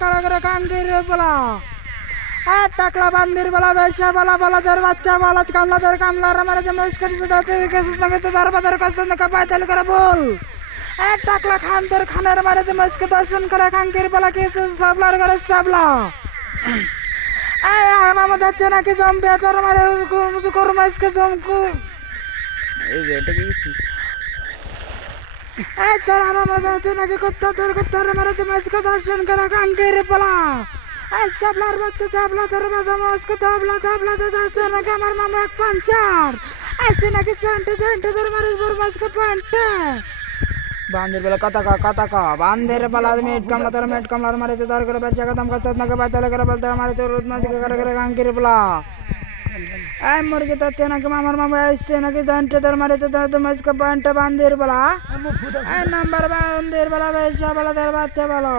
কারা করে কাঙ্কির বলা টাকলা বান্দির বলা বেশা বলা বলাদের বাচ্চা বলা কামলাদের কামলার আমার যে মুস্কার সঙ্গে তার বাজার কাছে পায়তাল করে বল টাকলা খানদের খানের মারে যে মুস্কে দর্শন করে কাঙ্কির বলা কিছু সাবলার করে সাবলা আমার যাচ্ছে নাকি জম্পে তোর মারে কর্মাইসকে জমকু এই যে এটা কি তোর আমার যাচ্ছে নাকি তোর মারে যে মুস্কে দর্শন করে কাঙ্কির বলা সাবলার বাচ্চা চাবলা তোর বাজা মুস্কে চাবলা যাচ্ছে নাকি আমার মামা এক পাঞ্চার আছে নাকি চান্টে তোর মারে মুস্কে পান্টে বান্দের বেলা কাতাকা বান্দের বেলা মেট কামলার মারে তার করে বাচ্চা কাদাম কাচ্চা নাকি বাইতালে করে বলতে মারে তোর রোদ মাঝে করে কাঙ্কির বেলা মুরগি তাচ্ছে নাকি মামার মামা আসছে নাকি জানতে তোর মারে তো মাঝকে পান্টে বান্দের বেলা নাম্বার বান্দের বেলা বেশা বেলা তোর বাচ্চা বেলা